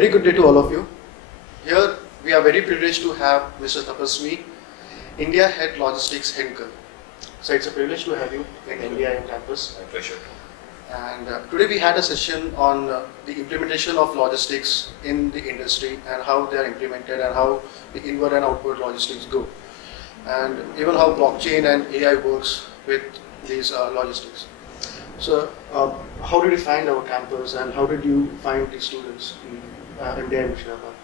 very good day to all of you. Here we are very privileged to have Mr. Tapaswi, India Head Logistics Henkel. So it's a privilege to have you in India in campus. My pleasure. And today we had a session on the implementation of logistics in the industry and how they are implemented and how the inward and outward logistics go. And even how blockchain and AI works with these logistics. So how did you find our campus and how did you find the students in India and Mishirabad?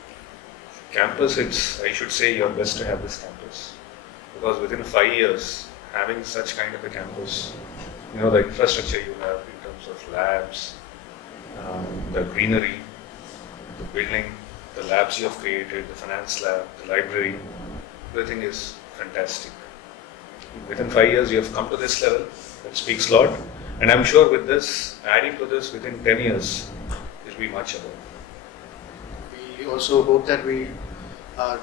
Campus, I should say you're blessed to have this campus. Because within 5 years, having such kind of a campus, the infrastructure you have in terms of labs, the greenery, the building, the labs you have created, the finance lab, the library, everything is fantastic. Within 5 years, you have come to this level. That speaks a lot. And I'm sure with this, adding to this, within 10 years, it will be much above. We also hope that we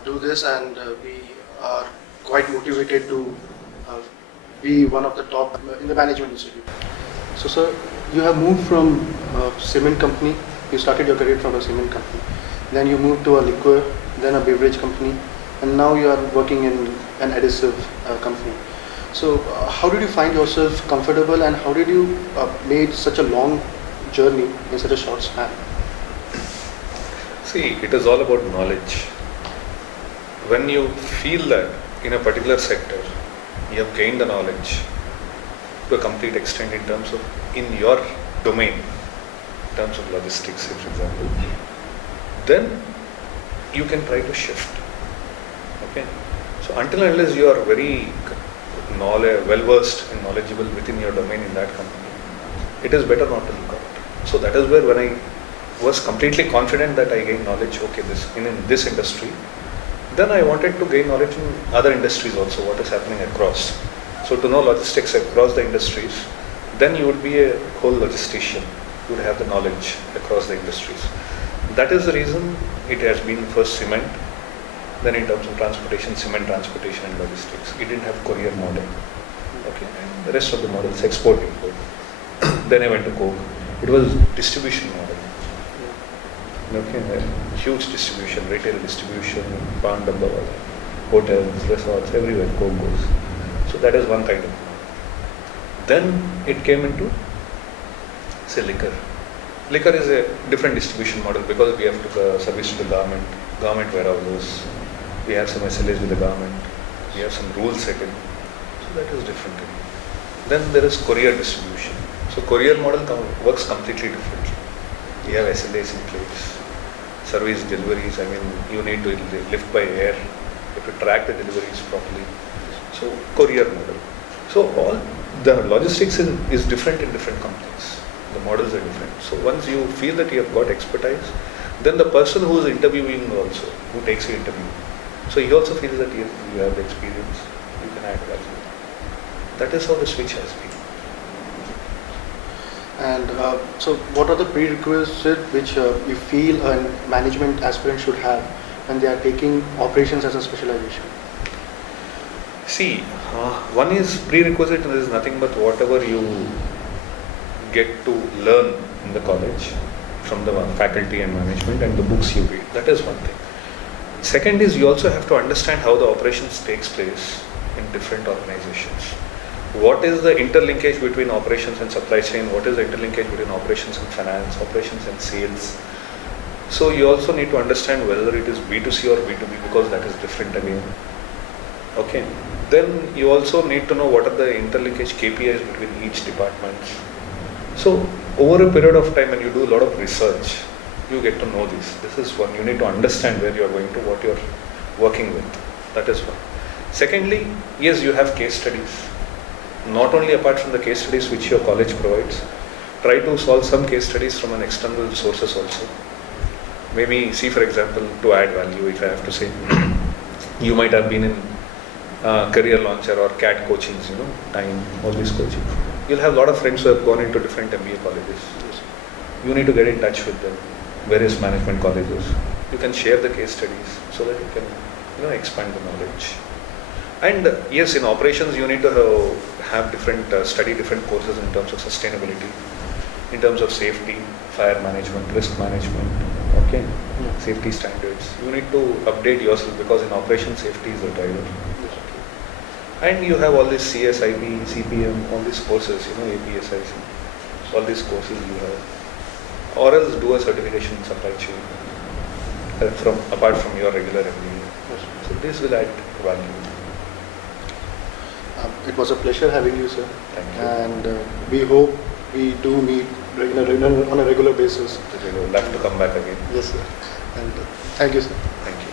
do this and we are quite motivated to be one of the top in the management institute. So sir, you have moved from a cement company, you started your career from a cement company, then you moved to a liquor, then a beverage company, and now you are working in an adhesive company. So how did you find yourself comfortable and how did you made such a long journey in such a short span? See, it is all about knowledge. When you feel that in a particular sector, you have gained the knowledge to a complete extent in terms of in your domain, in terms of logistics, for example, then you can try to shift. Okay. So until and unless you are very well versed and knowledgeable within your domain in that company, it is better not to look out. So that is where when I was completely confident that I gained knowledge, in this industry, then I wanted to gain knowledge in other industries also, what is happening across. So to know logistics across the industries, then you would be a whole logistician. You would have the knowledge across the industries. That is the reason it has been first cement, then in terms of transportation, cement transportation and logistics. It didn't have courier model. Okay, and the rest of the models, export, import. Then I went to Coke. It was distribution model. Okay, huge distribution, retail distribution, Pan Dabba wala, hotels, resorts, everywhere Coke goes. So that is one kind of model. Then it came into, say, liquor. Liquor is a different distribution model because we have to service to the government warehouses. We have some SLAs with the government. We have some rules set in. So that is different. Then there is courier distribution. So courier model works completely differently. We have SLAs in place. Service deliveries, you need to lift by air. You have to track the deliveries properly. So courier model. So all the logistics is different in different companies. The models are different. So once you feel that you have got expertise, then the person who is interviewing also, who takes the interview, so he also feels that you have the experience, you can add value. That is how the switch has been. And so what are the prerequisites which you feel a management aspirant should have when they are taking operations as a specialization? See, one is prerequisite and is nothing but whatever you get to learn in the college from the faculty and management and the books you read. That is one thing. Second is you also have to understand how the operations takes place in different organizations. What is the interlinkage between operations and supply chain? What is the interlinkage between operations and finance, operations and sales? So you also need to understand whether it is B2C or B2B because that is different again. Okay. Then you also need to know what are the interlinkage KPIs between each department. So over a period of time when you do a lot of research, you get to know this. This is one. You need to understand where you are going to, what you are working with. That is one. Secondly, yes, you have case studies. Not only apart from the case studies which your college provides, try to solve some case studies from an external sources also. Maybe see, for example, to add value, if I have to say, you might have been in career launcher or CAT coachings, time, all these coaching. You'll have a lot of friends who have gone into different MBA colleges. You need to get in touch with them, various management colleges. You can share the case studies so that you can expand the knowledge. And yes, in operations you need to have study different courses in terms of sustainability, in terms of safety, fire management, risk management. Okay. Okay. Yeah. Safety standards. You need to update yourself because in operation safety is the driver. Yes. And you have all these CSIP, CPM, all these courses, APSIC, all these courses you have. Or else do a certification in supply chain apart from your regular MBA. Yes. So this will add value. It was a pleasure having you, sir. Thank you. And we hope we do meet on a regular basis. You will have to come back again. Yes, sir. And thank you, sir. Thank you.